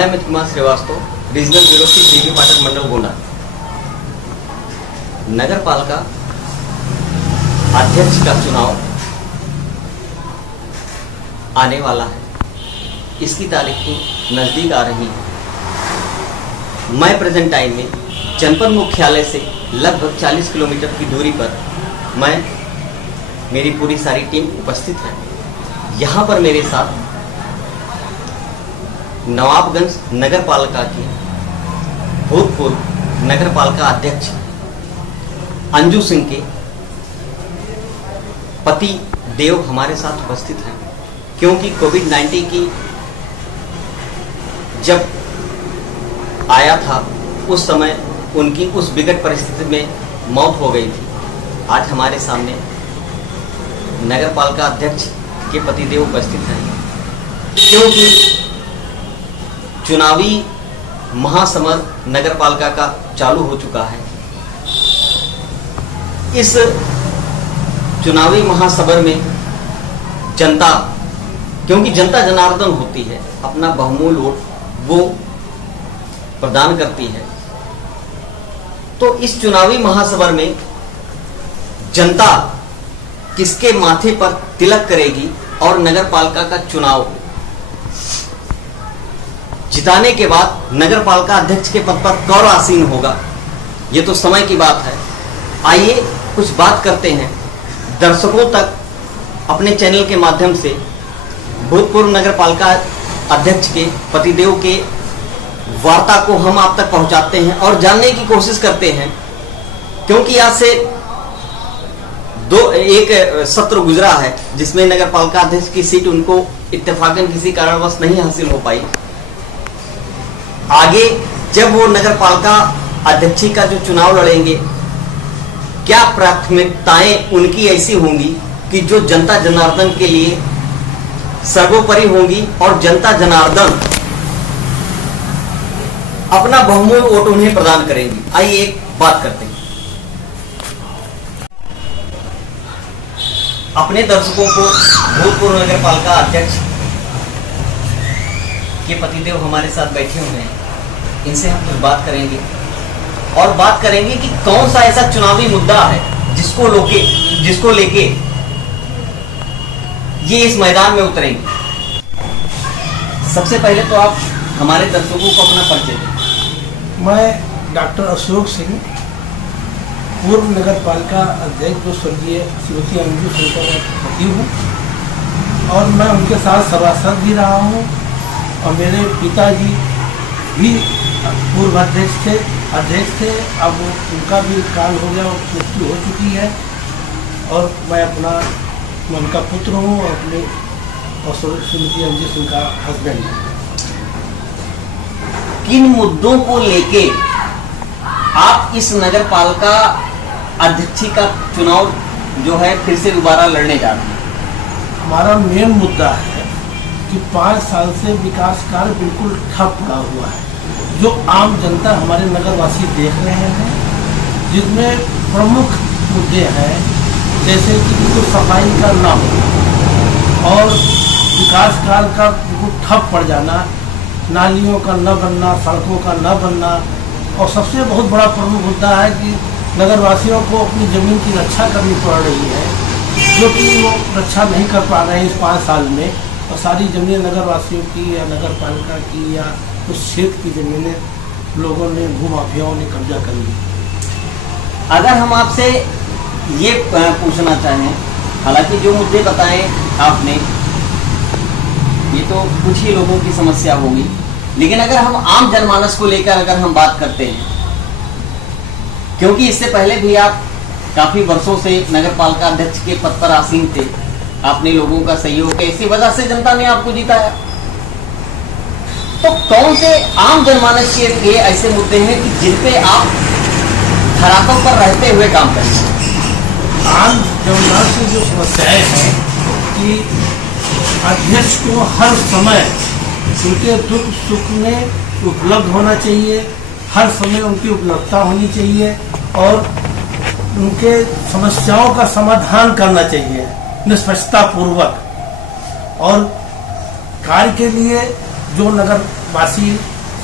मैं Amit Kumar Srivastava, regional bureau chief, Devi Pathak मंडल गोंडा। नगर पालिका अध्यक्ष का चुनाव आने वाला है, इसकी तारीख नजदीक आ रही है। मैं प्रेजेंट टाइम में जनपद मुख्यालय से लगभग 40 किलोमीटर की दूरी पर मेरी पूरी सारी टीम उपस्थित है। यहाँ पर मेरे साथ नवाबगंज नगर पालिका के भूतपूर्व नगर पालिका अध्यक्ष अंजू सिंह के पति देव हमारे साथ उपस्थित हैं, क्योंकि कोविड-19 की जब आया था उस समय उनकी उस विकट परिस्थिति में मौत हो गई थी। आज हमारे सामने नगर पालिका अध्यक्ष के पतिदेव उपस्थित हैं, क्योंकि चुनावी महासमर नगर पालिका का चालू हो चुका है। इस चुनावी महासमर में जनता, क्योंकि जनता जनार्दन होती है, अपना बहुमूल्य वोट वो प्रदान करती है, तो इस चुनावी महासमर में जनता किसके माथे पर तिलक करेगी और नगर पालिका का चुनाव जिताने के बाद नगर पालिका अध्यक्ष के पद पर कौन आसीन होगा, ये तो समय की बात है। आइए कुछ बात करते हैं, दर्शकों तक अपने चैनल के माध्यम से भूतपूर्व नगर पालिका अध्यक्ष के पतिदेव के वार्ता को हम आप तक पहुंचाते हैं और जानने की कोशिश करते हैं, क्योंकि आज से एक सत्र गुजरा है जिसमें नगर पालिका अध्यक्ष की सीट उनको इत्तेफाकन किसी कारणवश नहीं हासिल हो पाई। आगे जब वो नगर पालिका अध्यक्ष का जो चुनाव लड़ेंगे, क्या प्राथमिकताएं उनकी ऐसी होंगी कि जो जनता जनार्दन के लिए सर्वोपरि होंगी और जनता जनार्दन अपना बहुमूल्य वोट उन्हें प्रदान करेंगी। आइए एक बात करते हैं। अपने दर्शकों को भूतपूर्व नगर पालिका अध्यक्ष के पतिदेव हमारे साथ बैठे हुए हैं, इनसे हम कुछ बात करेंगे और बात करेंगे कि कौन सा ऐसा चुनावी मुद्दा है जिसको लेके ये इस मैदान में उतरेंगे। सबसे पहले तो आप हमारे दर्शकों को अपना परिचय दें। मैं डॉक्टर अशोक सिंह, पूर्व नगर पालिका अध्यक्ष जो स्वर्गीय श्रीमती अंजू सिंह का पति हूँ, और मैं उनके साथ सभासद भी रहा हूँ। और मेरे पिताजी भी पूर्व अध्यक्ष थे। अब उनका भी काल हो गया और मृत्यु हो चुकी है, और मैं उनका पुत्र हूँ और अपने श्रीमती अंजू सिंह का हस्बैंड हूँ। किन मुद्दों को लेके आप इस नगर पालिका अध्यक्ष का चुनाव जो है फिर से दोबारा लड़ने जा रहे हैं? हमारा मेन मुद्दा है कि 5 साल से विकास कार्य बिल्कुल ठप पड़ा हुआ है, जो आम जनता हमारे नगरवासी देख रहे हैं, जिसमें प्रमुख मुद्दे हैं जैसे कि बिल्कुल सफाई का न हो और विकास कार्य का बिल्कुल ठप पड़ जाना, नालियों का न बनना, सड़कों का न बनना, और सबसे बहुत बड़ा प्रमुख मुद्दा है कि नगरवासियों को अपनी ज़मीन की रक्षा करनी पड़ रही है, जो कि वो रक्षा नहीं कर पा रहे हैं इस 5 साल में। और सारी ज़मीनें नगरवासियों की या नगर पालिका की या उस क्षेत्र की ज़मीनें लोगों ने, भूमाफियाओं ने कब्जा कर ली। अगर हम आपसे ये पूछना चाहें, हालांकि जो मुद्दे बताए आपने ये तो कुछ ही लोगों की समस्या होगी, लेकिन अगर हम आम जनमानस को लेकर अगर हम बात करते हैं, क्योंकि इससे पहले भी आप काफी वर्षों से नगर पालिका अध्यक्ष के पद पर आसीन थे, आपने लोगों का सहयोग है, इसी वजह से जनता ने आपको जिताया, तो कौन से आम जनमानस के लिए ऐसे मुद्दे हैं कि जिन पे आप धरातल पर रहते हुए काम करें? आम जनमानस की जो समस्याएं हैं कि अध्यक्ष को हर समय उनके दुख सुख में उपलब्ध होना चाहिए, हर समय उनकी उपलब्धता होनी चाहिए और उनके समस्याओं का समाधान करना चाहिए निष्पक्षता पूर्वक। और कार्य के लिए जो नगर वासी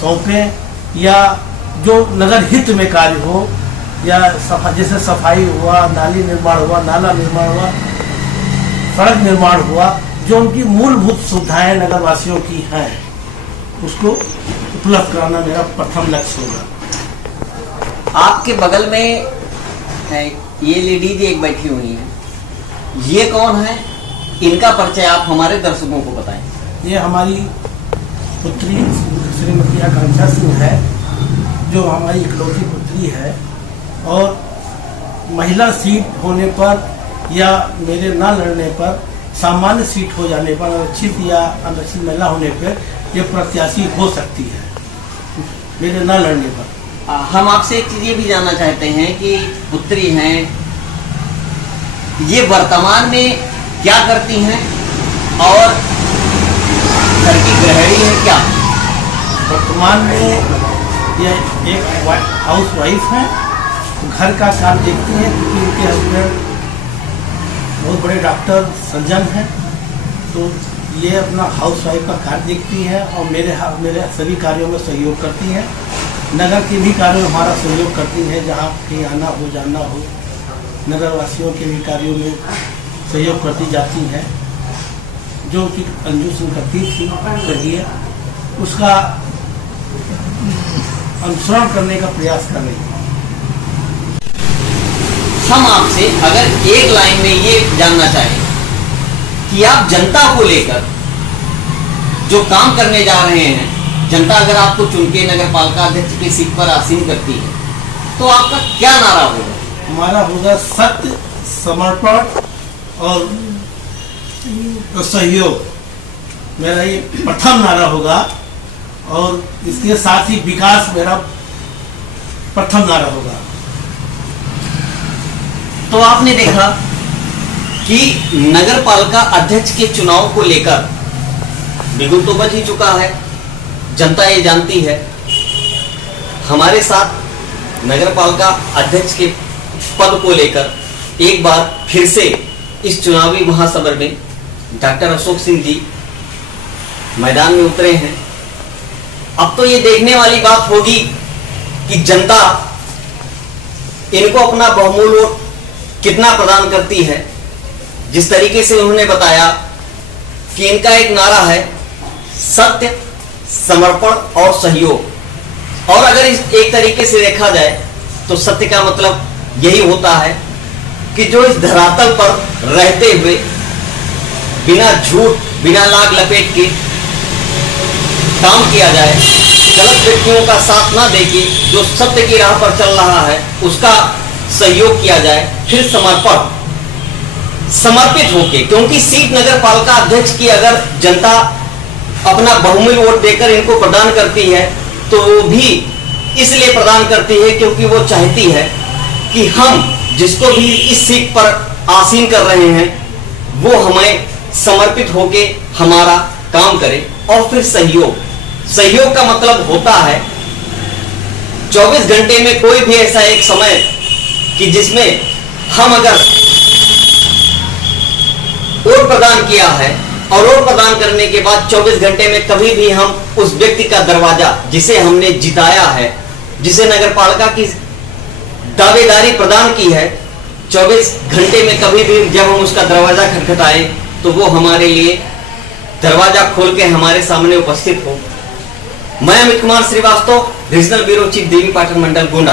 सौंपें या जो नगर हित में कार्य हो, या जैसे सफाई हुआ, नाली निर्माण हुआ, नाला निर्माण हुआ, सड़क निर्माण हुआ, जो उनकी मूलभूत सुविधाएं नगर वासियों की हैं, उसको उपलब्ध कराना मेरा प्रथम लक्ष्य होगा। आपके बगल में ये लेडीज एक बैठी हुई है, ये कौन है? इनका परिचय आप हमारे दर्शकों को बताएं। ये हमारी पुत्री श्रीमती आकांक्षा सिंह है, जो हमारी इकलौती पुत्री है, और महिला सीट होने पर या मेरे ना लड़ने पर, सामान्य सीट हो जाने पर, आरक्षित या आरक्षित महिला होने पर ये प्रत्याशी हो सकती है मेरे ना लड़ने पर। हम आपसे एक चीज ये भी जानना चाहते हैं कि पुत्री हैं, ये वर्तमान में क्या करती हैं और घर की गृहिणी है क्या? वर्तमान में ये एक हाउस वाइफ है, घर का काम देखती हैं, क्योंकि उनके हस्बैंड बहुत बड़े डॉक्टर सर्जन हैं, तो ये अपना हाउस वाइफ का कार्य देखती है और मेरे सभी कार्यों में सहयोग करती हैं। नगर के भी कार्यों में हमारा सहयोग करती है, जहाँ कहीं आना हो जाना हो, नगर वासियों के भी कार्यों में सहयोग करती जाती हैं। जो कि अंजू सिंह करती थी कहिए, उसका अनुसरण करने का प्रयास कर रही है। हम आपसे अगर एक लाइन में ये जानना चाहें कि आप जनता को लेकर जो काम करने जा रहे हैं, जनता अगर आपको चुन के नगर पालिका अध्यक्ष की सीट पर आसीन करती है, तो आपका क्या नारा होगा? हमारा होगा सत्य, समर्पण और सहयोग। मेरा ये प्रथम नारा होगा, और इसके साथ ही विकास मेरा प्रथम नारा होगा। तो आपने देखा कि नगर पालिका अध्यक्ष के चुनाव को लेकर बिगुल तो बज ही चुका है, जनता ये जानती है। हमारे साथ नगर पालिका अध्यक्ष के पद को लेकर एक बार फिर से इस चुनावी महासमर में डॉक्टर अशोक सिंह जी मैदान में उतरे हैं। अब तो ये देखने वाली बात होगी कि जनता इनको अपना बहुमूल्य वोट कितना प्रदान करती है। जिस तरीके से उन्होंने बताया कि इनका एक नारा है सत्य, समर्पण और सहयोग, और अगर इस एक तरीके से देखा जाए तो सत्य का मतलब यही होता है कि जो इस धरातल पर रहते हुए बिना झूठ, बिना लाग लपेट के काम किया जाए, गलत व्यक्तियों का साथ ना देके जो सत्य की राह पर चल रहा है उसका सहयोग किया जाए। फिर समर्पित होके, क्योंकि सीट नगर पालिका अध्यक्ष की अगर जनता अपना बहुमूल्य वोट देकर इनको प्रदान करती है तो वो भी इसलिए प्रदान करती है क्योंकि वो चाहती है कि हम जिसको भी इस सीट पर आसीन कर रहे हैं वो हमें समर्पित होके हमारा काम करे। और फिर सहयोग का मतलब होता है 24 घंटे में कोई भी ऐसा एक समय कि जिसमें हम अगर वोट प्रदान किया है और वोट प्रदान करने के बाद 24 घंटे में कभी भी हम उस व्यक्ति का दरवाजा जिसे हमने जिताया है, जिसे नगर पालिका की दावेदारी प्रदान की है, 24 घंटे में कभी भी जब हम उसका दरवाजा खटखटाएं तो वो हमारे लिए दरवाजा खोल के हमारे सामने उपस्थित हो। मैं Amit Kumar Srivastava, regional bureau chief, Devi Patan मंडल, गोंडा।